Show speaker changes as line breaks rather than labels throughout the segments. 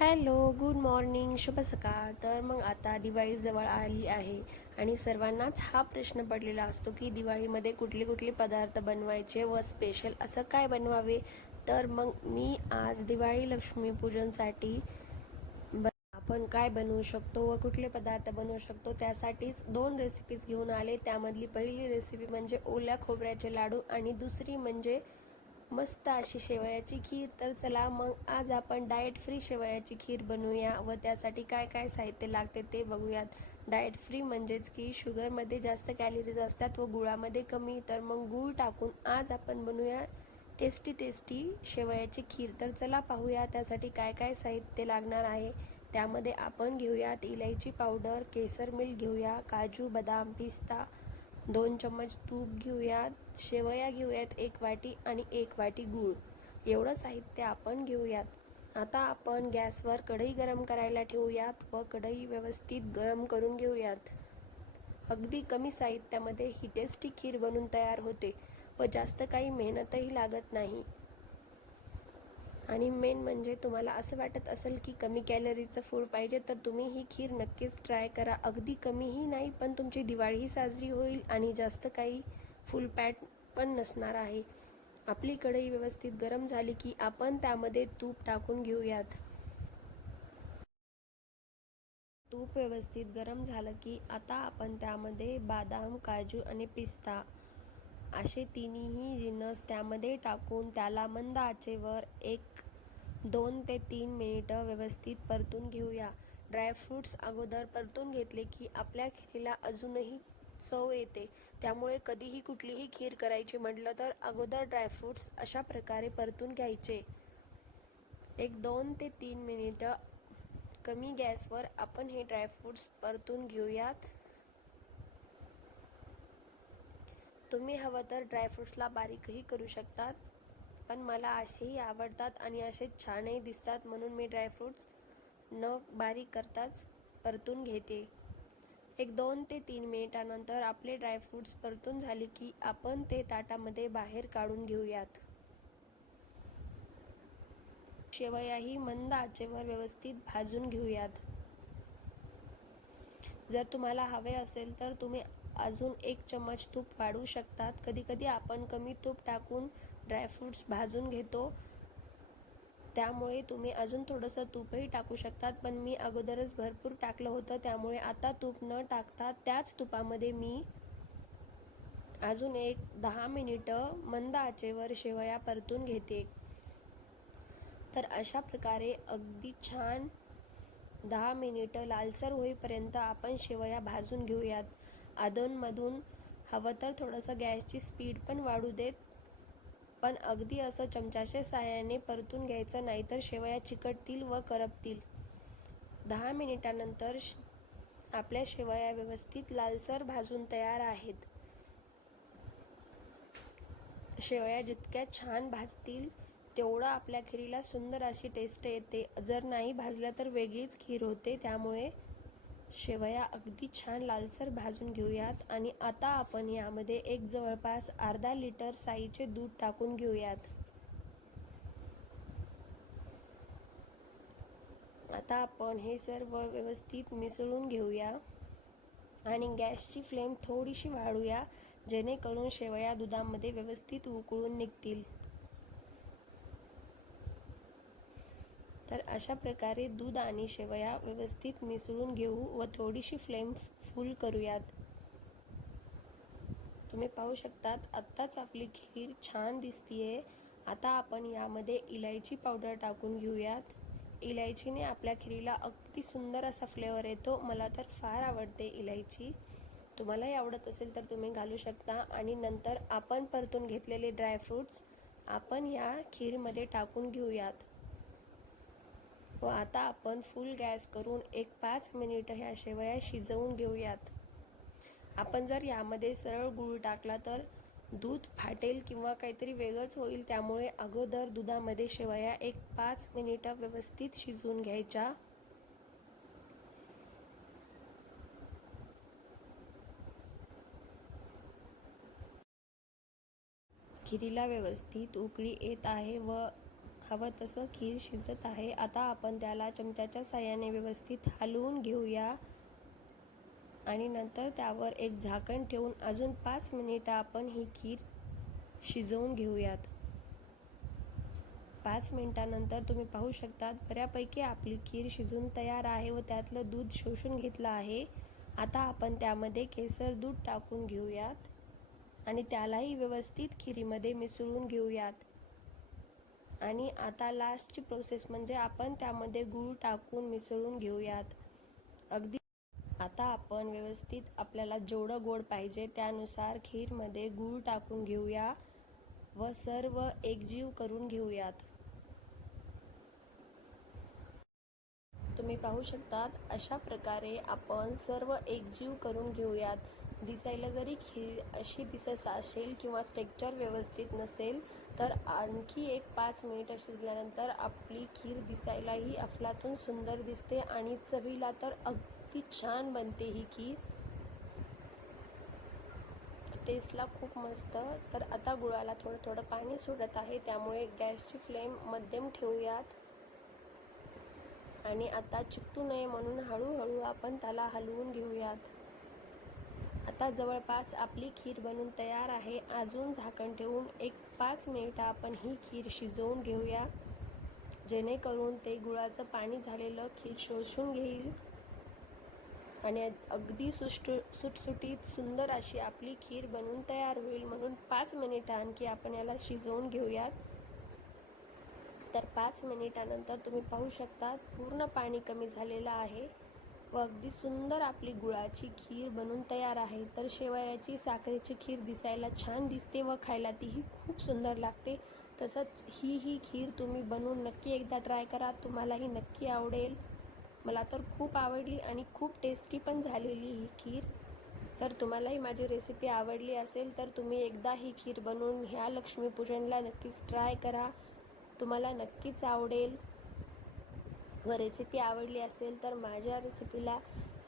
Hello good morning शुभ सकाळ. तर मग आता दिवाळी जवळ आली आहे आणि सर्वांनाच हा प्रश्न पडलेला असतो की दिवाळीमध्ये कुठले कुठले पदार्थ बनवायचे व स्पेशल असं काय बनवावे? तर मग मी आज दिवाळी लक्ष्मीपूजनसाठी आपण काय बनवू शकतो व कुठले पदार्थ बनवू शकतो त्यासाठीच दोन रेसिपीज घेऊन आले. त्यामधली पहिली रेसिपी म्हणजे ओल्या खोबऱ्याचे लाडू आणि दुसरी म्हणजे मस्त अशी शेवयाची खीर. तर चला मग आज आपण डाएट फ्री शेवयाची खीर बनवूया व त्यासाठी काय काय साहित्य लागते ते बघूयात. डाएट फ्री म्हणजेच की शुगरमध्ये जास्त कॅलरीज असतात व गुळामध्ये कमी. तर मग गूळ टाकून आज आपण बनवूया टेस्टी टेस्टी शेवयाची खीर. तर चला पाहूया त्यासाठी काय काय साहित्य लागणार आहे. त्यामध्ये आपण घेऊयात इलायची पावडर केसर मिल्क घेऊया काजू बदाम पिस्ता दोन चम्मच तूप घेऊयात शेवया घेऊयात एक वाटी आणि एक वाटी गूळ. एवढं साहित्य आपण घेऊयात. आता आपण गॅसवर कढई गरम करायला ठेवूयात व कढई व्यवस्थित गरम करून घेऊयात. अगदी कमी साहित्यामध्ये ही टेस्टी खीर बनून तयार होते व जास्त काही मेहनतही लागत नाही. आणि मेन म्हणजे तुम्हाला असं वाटत असेल की कमी कॅलरीचं फूड पाहिजे तर तुम्ही ही खीर नक्कीच ट्राय करा. अगदी कमीही नाही पण तुमची दिवाळीही साजरी होईल आणि जास्त काही फुल पॅट पण नसणार आहे. आपली कढई व्यवस्थित गरम झाली की आपण त्यामध्ये तूप टाकून घेऊयात. तूप व्यवस्थित गरम झालं की आता आपण त्यामध्ये बदाम काजू आणि पिस्ता असे तिन्ही जिन्नस त्यामध्ये टाकून त्याला मंद आचेवर एक दोन ते तीन मिनिटं व्यवस्थित परतून घेऊया. ड्रायफ्रूट्स अगोदर परतून घेतले की आपल्या खिरीला अजूनही चव येते. त्यामुळे कधीही कुठलीही खीर करायची म्हटलं तर अगोदर ड्रायफ्रूट्स अशा प्रकारे परतून घ्यायचे. एक दोन ते तीन मिनिटं कमी गॅसवर आपण हे ड्रायफ्रूट्स परतून घेऊयात. तुम्ही हवं तर ड्रायफ्रूट्सला बारीकही करू शकतात पण मला असेही आवडतात आणि असे छानही दिसतात म्हणून मी ड्रायफ्रूट्स न बारीक करताच परतून घेते. एक दोन ते तीन मिनिटानंतर आपले ड्रायफ्रूट्स परतून झाले की आपण ते ताटामध्ये बाहेर काढून घेऊयात. शेवयाही मंद आचेवर व्यवस्थित भाजून घेऊयात. जर तुम्हाला हवे असेल तर तुम्ही अजून एक चम्मच तूप वाढवू शकतात. कधीकधी आपण कमी तूप टाकून ड्रायफ्रूट्स भाजून घेतो. त्यामुळे तुम्ही अजून थोडंसं तूपही टाकू शकतात. पण मी अगोदरच भरपूर टाकलं होतं. त्यामुळे आता तूप न टाकता त्याच तुपामध्ये मी अजून एक दहा मिनिटं मंद आचेवर शेवया परतून घेते. तर अशा प्रकारे अगदी छान दहा मिनिटं लालसर होईपर्यंत आपण शेवया भाजून घेऊयात. अधूनमधून हवं तर थोडंसं गॅसची स्पीड पण वाढू देत. पण अगदी असं चमच्याच्या साहाय्याने परतून घ्यायचं नाही तर शेवया चिकटतील व करपतील. दहा मिनिटानंतर आपल्या शेवया व्यवस्थित लालसर भाजून तयार आहेत. शेवया जितक्या छान भाजतील तेवढं आपल्या खिरीला सुंदर अशी टेस्ट येते. जर नाही भाजल्या तर वेगळीच खीर होते. त्यामुळे शेवया अगदी छान लालसर भाजून घेऊयात आणि आता आपण यामध्ये एक जवळपास अर्धा लिटर साईचे दूध टाकून घेऊयात. आता आपण हे सर्व व्यवस्थित मिसळून घेऊया आणि गॅसची फ्लेम थोडीशी वाढूया जेणेकरून शेवया दुधामध्ये व्यवस्थित उकळून निघतील. तर अशा प्रकारे दूध आणि शेवया व्यवस्थित मिसळून घेऊ व थोडीशी फ्लेम फुल करूयात. तुम्ही पाहू शकतात आत्ताच आपली खीर छान दिसतीये. आता आपण यामध्ये इलायची पावडर टाकून घेऊयात. इलायचीने आपल्या खिरीला अगदी सुंदर असा फ्लेवर येतो. मला तर फार आवडते इलायची. तुम्हालाही आवडत असेल तर तुम्ही घालू शकता. आणि नंतर आपण परतून घेतलेले ड्रायफ्रूट्स आपण या खीरमध्ये टाकून घेऊयात. व आता आपण फुल गॅस करून एक पाच मिनिटं ह्या शेवया शिजवून घेऊयात. आपण जर यामध्ये सरळ गूळ टाकला तर दूध फाटेल किंवा काहीतरी वेगळंच होईल त्यामुळे अगोदर दुधामध्ये शेवया एक पाच मिनिटं व्यवस्थित शिजवून घ्यायच्या. खिरीला व्यवस्थित उकळी येत आहे व हवं तसं खीर शिजत आहे. आता आपण त्याला चमच्याच्या साह्याने व्यवस्थित हलवून घेऊया. आणि नंतर त्यावर एक झाकण ठेवून अजून पाच मिनिटं आपण ही खीर शिजवून घेऊयात. पाच मिनिटानंतर तुम्ही पाहू शकतात बऱ्यापैकी आपली खीर शिजून तयार आहे व त्यातलं दूध शोषून घेतलं आहे. आता आपण त्यामध्ये केसर दूध टाकून घेऊयात आणि त्यालाही व्यवस्थित खिरीमध्ये मिसळून घेऊयात. आणि आता लास्टची प्रोसेस म्हणजे आपण त्यामध्ये गूळ टाकून मिसळून घेऊयात. अगदी आता आपण व्यवस्थित आपल्याला जेवढं गोड पाहिजे त्यानुसार खीरमध्ये गूळ टाकून घेऊया व सर्व एकजीव करून घेऊयात. तुम्ही पाहू शकतात अशा प्रकारे आपण सर्व एकजीव करून घेऊयात. दिसायला जरी खीर अशी दिसत असेल किंवा स्ट्रक्चर व्यवस्थित नसेल तर आणखी एक पाच मिनिट शिजल्यानंतर आपली खीर दिसायलाही अफलातून सुंदर दिसते आणि चवीला तर अगदी छान बनते ही खीर. टेस्टला खूप मस्त. तर आता गुळाला थोडं थोडं पाणी सुटत आहे त्यामुळे गॅसची फ्लेम मध्यम ठेवूयात. आणि आता चिकटू नये म्हणून हळूहळू आपण त्याला हलवून घेऊयात. आता जवळपास आपली खीर बनून तयार आहे. अजून झाकण ठेवून एक पाच मिनिटं आपण ही खीर शिजवून घेऊया. जेणेकरून ते गुळाचं पाणी झालेलं खीर शोषून घेईल. आणि अगदी सुष्ट सुटसुटीत सुंदर अशी आपली खीर बनून तयार होईल. म्हणून पाच मिनिटं आणखी आपण याला शिजवून घेऊयात. तर पाच मिनिटानंतर तुम्ही पाहू शकता पूर्ण पाणी कमी झालेलं आहे. व अगदी सुंदर आपली गुळाची खीर बनून तयार आहे. तर शेवयाची साखरेची खीर दिसायला छान दिसते व खायला तीही खूप सुंदर लागते. तसंच ही ही खीर तुम्ही बनवून नक्की एकदा ट्राय करा. तुम्हालाही नक्की आवडेल. मला तर खूप आवडली आणि खूप टेस्टी पण झालेली ही खीर. तर तुम्हालाही माझी रेसिपी आवडली असेल तर तुम्ही एकदा ही खीर बनवून ह्या लक्ष्मीपूजनला नक्कीच ट्राय करा. तुम्हाला नक्कीच आवडेल. व रेसिपी आवडली असेल तर माझ्या रेसिपीला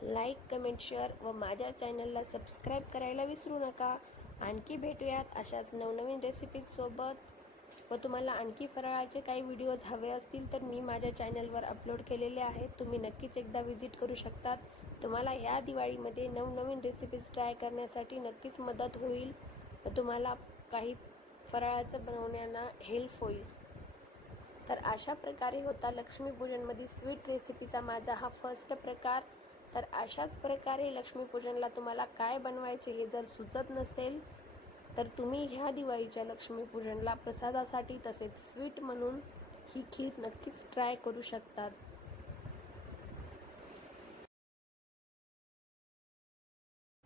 लाईक कमेंट शेअर व माझ्या चॅनलला सबस्क्राईब करायला विसरू नका. आणखी भेटूयात अशाच नवनवीन रेसिपीजसोबत व तुम्हाला आणखी फराळाचे काही व्हिडिओज हवे असतील तर मी माझ्या चॅनलवर अपलोड केलेले आहेत. तुम्ही नक्कीच एकदा व्हिजिट करू शकतात. तुम्हाला ह्या दिवाळीमध्ये नवनवीन रेसिपीज ट्राय करण्यासाठी नक्कीच मदत होईल. व तुम्हाला काही फराळाचं बनवण्याना हेल्प होईल. तर अशा प्रकारे होता लक्ष्मीपूजनमध्ये स्वीट रेसिपीचा माझा हा फर्स्ट प्रकार. तर अशाच प्रकारे लक्ष्मीपूजनला तुम्हाला काय बनवायचे हे जर सुचत नसेल तर तुम्ही ह्या दिवाळीच्या लक्ष्मीपूजनला प्रसादासाठी तसेच स्वीट म्हणून ही खीर नक्कीच ट्राय करू शकतात.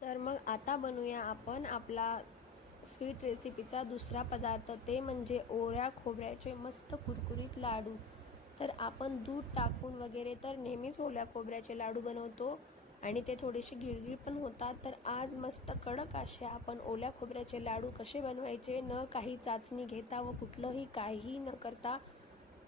तर मग आता बनवूया आपण आपला स्वीट रेसिपीचा दुसरा पदार्थ ते म्हणजे ओळ्या खोबऱ्याचे मस्त कुरकुरीत लाडू. तर आपण दूध टाकून वगैरे तर नेहमीच ओल्या खोबऱ्याचे लाडू बनवतो आणि ते थोडेसे गिळगिळ पण होतात. तर आज मस्त कडक असे आपण ओल्या खोबऱ्याचे लाडू कसे बनवायचे न काही चाचणी घेता व कुठलंही काहीही न करता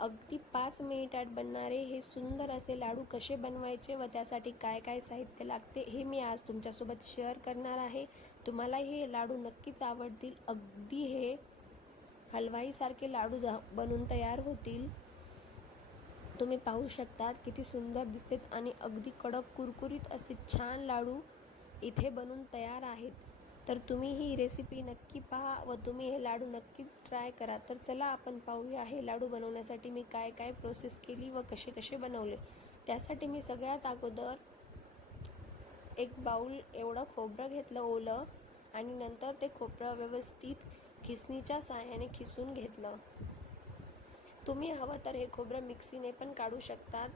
अगदी पाच मिनिटात बनणारे हे सुंदर असे लाडू कसे बनवायचे व त्यासाठी काय काय साहित्य लागते हे मी आज तुमच्यासोबत शेअर करणार आहे. तुम्हाला हे लाडू नक्कीच आवडतील. अगदी हे हलवाईसारखे लाडू जा बनून तयार होतील. तुम्ही पाहू शकतात किती सुंदर दिसतात आणि अगदी कडक कुरकुरीत असे छान लाडू इथे बनून तयार आहेत. तर तुम्ही ही रेसिपी नक्की पहा व तुम्ही हे लाडू नक्कीच ट्राय करा. तर चला आपण पाहूया हे लाडू बनवण्यासाठी मी काय काय प्रोसेस केली व कसे कसे बनवले. त्यासाठी मी सगळ्यात अगोदर एक बाऊल एवढं खोबरं घेतलं ओलं. आणि नंतर ते खोबरं व्यवस्थित खिसणीच्या साहाय्याने खिसून घेतलं. तुम्ही हवं तर हे खोबरं मिक्सीने पण काढू शकतात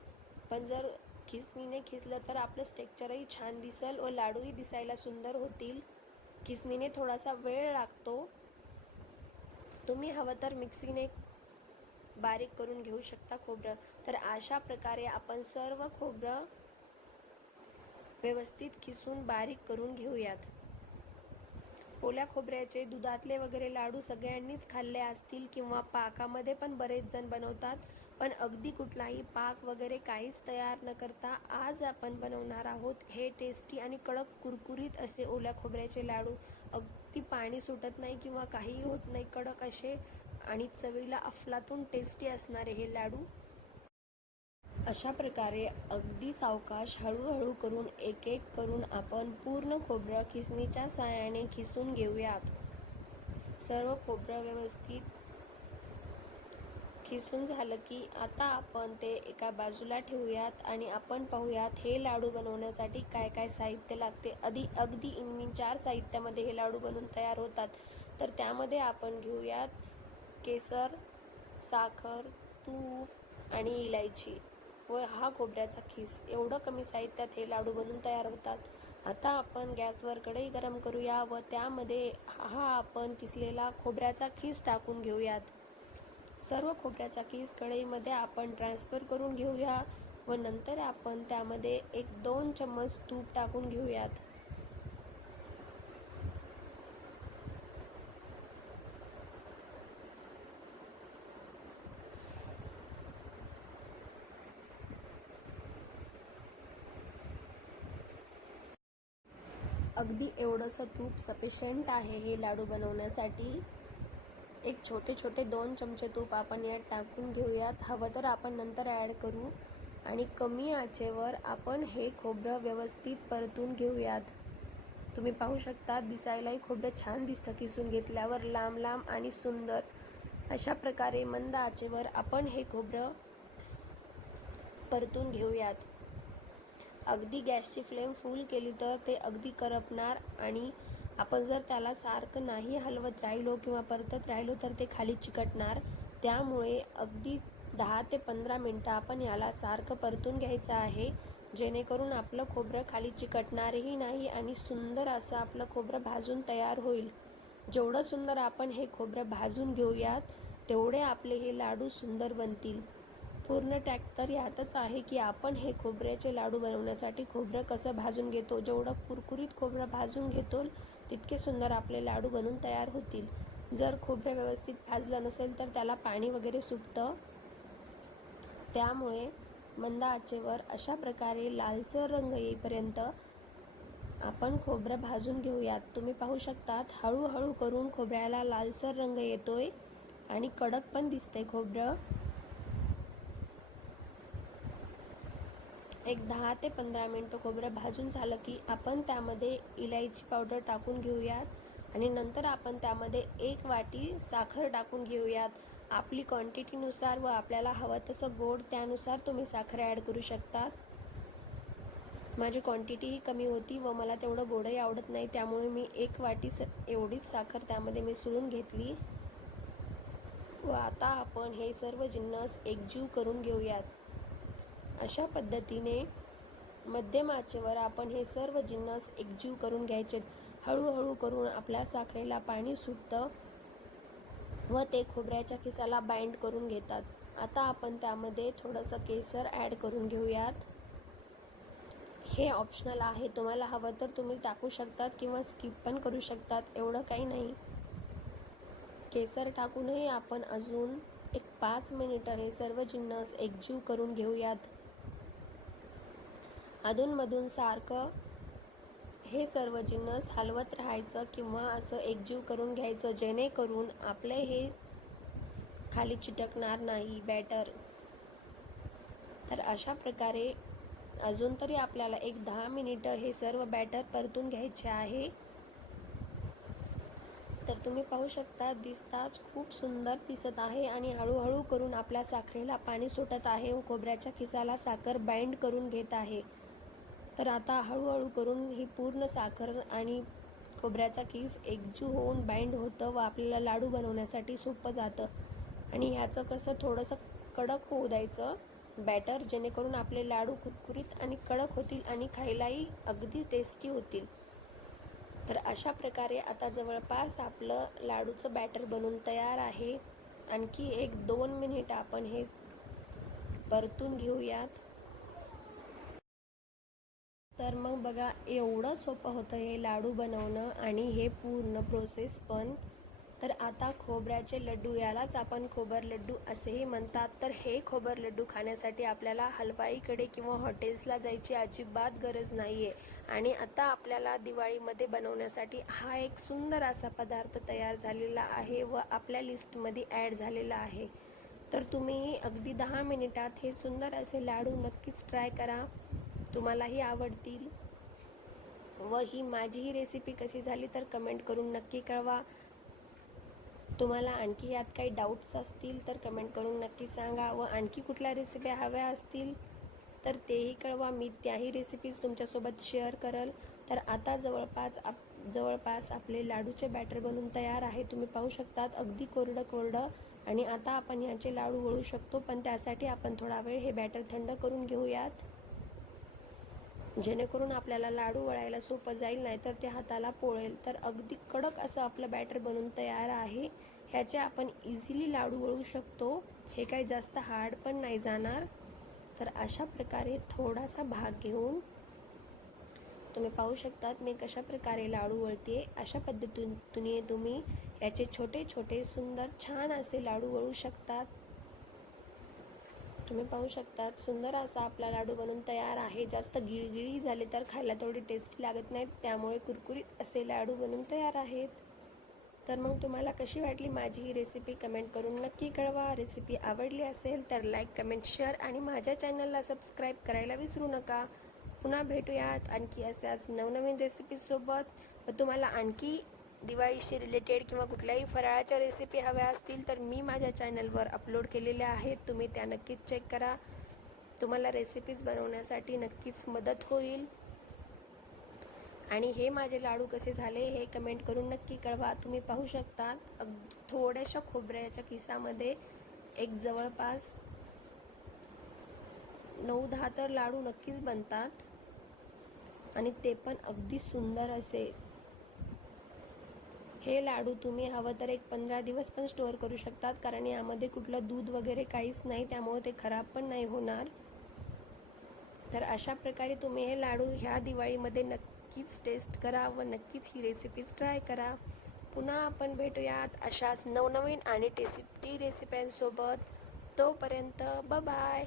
पण जर खिसणीने खिसलं तर आपलं स्टेक्चरही छान दिसेल व लाडूही दिसायला सुंदर होतील. खिसणीने थोडासा वेळ लागतो. तुम्ही हवं तर मिक्सीने बारीक करून घेऊ शकता खोबरं. तर अशा प्रकारे आपण सर्व खोबरं व्यवस्थित खिसून बारीक करून घेऊयात. ओल्या खोबऱ्याचे दुधातले वगैरे लाडू सगळ्यांनीच खाल्ले असतील किंवा पाकामध्ये पण बरेच जण बनवतात. पण अगदी कुठलाही पाक वगैरे काहीच तयार न करता आज आपण बनवणार आहोत हे टेस्टी आणि कडक कुरकुरीत असे ओल्या खोबऱ्याचे लाडू. अगदी पाणी सुटत नाही किंवा काहीही होत नाही कडक असे आणि चवीला अफलातून टेस्टी असणारे हे लाडू. अशा प्रकारे अगदी सावकाश हळूहळू करून एक एक करून आपण पूर्ण खोबरं खिसणीच्या साहाय्याने खिसून घेऊयात. सर्व खोबरं व्यवस्थित खिसून झालं की आता आपण ते एका बाजूला ठेवूयात आणि आपण पाहूयात हे लाडू बनवण्यासाठी काय काय साहित्य लागते. आधी अगदी इनमिन चार साहित्यामध्ये हे लाडू बनवून तयार होतात. तर त्यामध्ये आपण घेऊयात केसर साखर तूप आणि इलायची. व हा खोबऱ्याचा खीस. एवढं कमी साहित्यात हे लाडू बनवून तयार होतात. आता आपण गॅसवर कढई गरम करूया व त्यामध्ये हा आपण किसलेला खोबऱ्याचा खीस टाकून घेऊयात. सर्व खोबऱ्याचा खीस कढईमध्ये आपण ट्रान्सफर करून घेऊया व नंतर आपण त्यामध्ये एक दोन चम्मच तूप टाकून घेऊयात. अगदी एवढंसं तूप सफिशियंट आहे हे लाडू बनवण्यासाठी. एक छोटे छोटे दोन चमचे तूप आपण यात टाकून घेऊयात. हवं तर आपण नंतर ॲड करू. आणि कमी आचेवर आपण हे खोबरं व्यवस्थित परतून घेऊयात. तुम्ही पाहू शकता दिसायलाही खोबरं छान दिसतं किसून घेतल्यावर लांब लांब आणि सुंदर. अशा प्रकारे मंद आचेवर आपण हे खोबरं परतून घेऊयात. अगदी गॅसची फ्लेम फुल केली तर ते अगदी करपणार आणि आपण जर त्याला सारखं नाही हलवत राहिलो किंवा परतत राहिलो तर ते खाली चिकटणार. त्यामुळे अगदी दहा ते पंधरा मिनटं आपण याला सारखं परतून घ्यायचं आहे. जेणेकरून आपलं खोबरं खाली चिकटणारही नाही आणि सुंदर असं आपलं खोबरं भाजून तयार होईल. जेवढं सुंदर आपण हे खोबरं भाजून घेऊयात तेवढे आपले हे लाडू सुंदर बनतील. पूर्ण टॅक तर यातच आहे की आपण हे खोबऱ्याचे लाडू बनवण्यासाठी खोबरं कसं भाजून घेतो जेवढं कुरकुरीत खोबरं भाजून घेतो तितके सुंदर आपले लाडू बनून तयार होतील. जर खोबरं व्यवस्थित भाजलं नसेल तर त्याला पाणी वगैरे सुटतं. त्यामुळे मंद आचेवर अशा प्रकारे लालसर रंग येईपर्यंत आपण खोबरं भाजून घेऊयात. तुम्ही पाहू शकतात हळूहळू करून खोबऱ्याला लालसर रंग येतोय आणि कडक पण दिसते खोबरं. एक दहा ते पंधरा मिनटं खोबरं भाजून झालं की आपण त्यामध्ये इलायची पावडर टाकून घेऊयात. आणि नंतर आपण त्यामध्ये एक वाटी साखर टाकून घेऊयात. आपली क्वांटिटीनुसार व आपल्याला हवं तसं गोड त्यानुसार तुम्ही साखर ॲड करू शकतात माझी क्वांटिटीही कमी होती व मला तेवढं गोडही आवडत नाही त्यामुळे मी एक वाटी स एवढीच साखर त्यामध्ये मिसळून घेतली. व आता आपण हे सर्व जिन्नस एकजीव करून घेऊयात. अशा पद्धतीने मध्यम आचेवर आपण हे सर्व जिन्नस एकजीव करून घ्यायचे. हळूहळू करून आपल्या साखरेला पाणी सुटतं व ते खोबऱ्याच्या खिसाला बाइंड करून घेतात. आता आपण त्यामध्ये थोडंसं केसर ॲड करून घेऊयात. हे ऑप्शनल आहे. तुम्हाला हवं तर तुम्ही टाकू शकतात किंवा स्किप पण करू शकतात. एवढं काही नाही. केसर टाकूनही आपण अजून एक पाच मिनिटं हे सर्व जिन्नस एकजीव करून घेऊयात. अधूनमधून सारखं हे सर्व जिन्नस हलवत राहायचं किंवा असं एकजीव करून घ्यायचं जेणेकरून आपले हे खाली चिटकणार नाही बॅटर तर अशा प्रकारे अजून तरी आपल्याला एक दहा मिनिटं हे सर्व बॅटर परतून घ्यायचे आहे. तर तुम्ही पाहू शकता दिसताच खूप सुंदर दिसत आहे आणि हळूहळू करून आपल्या साखरेला पाणी सुटत आहे व खोबऱ्याच्या खिसाला साखर बाइंड करून घेत आहे. तर आता हळूहळू करून ही पूर्ण साखर आणि खोबऱ्याचा केस एकजू होऊन बाइंड होतं व आपल्याला लाडू बनवण्यासाठी सोपं जातं. आणि ह्याचं कसं थोडंसं कडक होऊ द्यायचं बॅटर जेणेकरून आपले लाडू कुरकुरीत आणि कडक होतील आणि खायलाही अगदी टेस्टी होतील. तर अशा प्रकारे आता जवळपास आपलं लाडूचं बॅटर बनून तयार आहे. आणखी एक दोन मिनिट आपण हे परतून घेऊयात. तर मग बघा एवढं सोपं होतं हे लाडू बनवणं आणि हे पूर्ण प्रोसेस पण. तर आता खोबऱ्याचे लड्डू यालाच आपण खोबर लड्डू असेही म्हणतात. तर हे खोबर लड्डू खाण्यासाठी आपल्याला हलवाईकडे किंवा हॉटेल्सला जायची अजिबात गरज नाही आहे आणि आता आपल्याला दिवाळीमध्ये बनवण्यासाठी हा एक सुंदर असा पदार्थ तयार झालेला आहे व आपल्या लिस्टमध्ये ॲड झालेला आहे. तर तुम्ही अगदी दहा मिनिटात हे सुंदर असे लाडू नक्कीच ट्राय करा. तुम्हालाही आवडतील. व ही माझी ही रेसिपी कशी झाली तर कमेंट करून नक्की कळवा. तुम्हाला आणखी यात काही डाऊट्स असतील तर कमेंट करून नक्की सांगा. व आणखी कुठल्या रेसिप्या हव्या असतील तर तेही कळवा. मी त्याही रेसिपीज तुमच्यासोबत शेअर करल. तर आता जवळपास आप जवळपास आपले लाडूचे बॅटर बनून तयार आहे. तुम्ही पाहू शकतात अगदी कोरडं कोरडं. आणि आता आपण ह्याचे लाडू वळू शकतो. पण त्यासाठी आपण थोडा वेळ हे बॅटर थंड करून घेऊयात. जेणेकरून आपल्याला लाडू वळायला सोपं जाईल नाहीतर ते हाताला पोळेल. तर अगदी कडक असं आपलं बॅटर बनून तयार आहे. ह्याचे आपण इझिली लाडू वळू शकतो. हे काही जास्त हार्ड पण नाही जाणार. तर अशा प्रकारे थोडासा भाग घेऊन तुम्ही पाहू शकतात मी कशा प्रकारे लाडू वळते अशा पद्धतीने तुम्ही याचे छोटे छोटे सुंदर छान असे लाडू वळू शकतात. तुम्ही पाहू शकतात सुंदर असा आपला लाडू बनून तयार आहे. जास्त गिळगिळी झाले तर खायला थोडी टेस्टी लागत नाहीत. त्यामुळे कुरकुरीत असे लाडू बनून तयार आहेत. तर मग तुम्हाला कशी वाटली माझी ही रेसिपी कमेंट करून नक्की कळवा. रेसिपी आवडली असेल तर लाईक कमेंट शेअर आणि माझ्या चॅनलला सबस्क्राईब करायला विसरू नका. पुन्हा भेटूयात आणखी अशाच नवनवीन रेसिपीसोबत तुम्हाला आणखी दिवाळीशी रिलेटेड किंवा कुठल्याही फराळाच्या रेसिपी हव्या असतील तर मी माझ्या चॅनलवर अपलोड केलेल्या आहेत. तुम्ही त्या नक्कीच चेक करा. तुम्हाला रेसिपीज बनवण्यासाठी नक्कीच मदत होईल. आणि हे माझे लाडू कसे झाले हे कमेंट करून नक्की कळवा. तुम्ही पाहू शकता अगदी थोड्याशा खोबऱ्याच्या किसामध्ये एक जवळपास नऊ दहा तर लाडू नक्कीच बनतात. आणि ते पण अगदी सुंदर असे हे लाडू तुम्ही हवं तर एक पंधरा दिवस पण स्टोअर करू शकतात कारण यामध्ये कुठलं दूध वगैरे काहीच नाही त्यामुळे ते खराब पण नाही होणार. तर अशा प्रकारे तुम्ही हे लाडू ह्या दिवाळीमध्ये नक्कीच टेस्ट करा व नक्कीच ही रेसिपीज ट्राय करा. पुन्हा आपण भेटूयात अशाच नवनवीन आणि टेसिपी रेसिप्यांसोबत तोपर्यंत ब बाय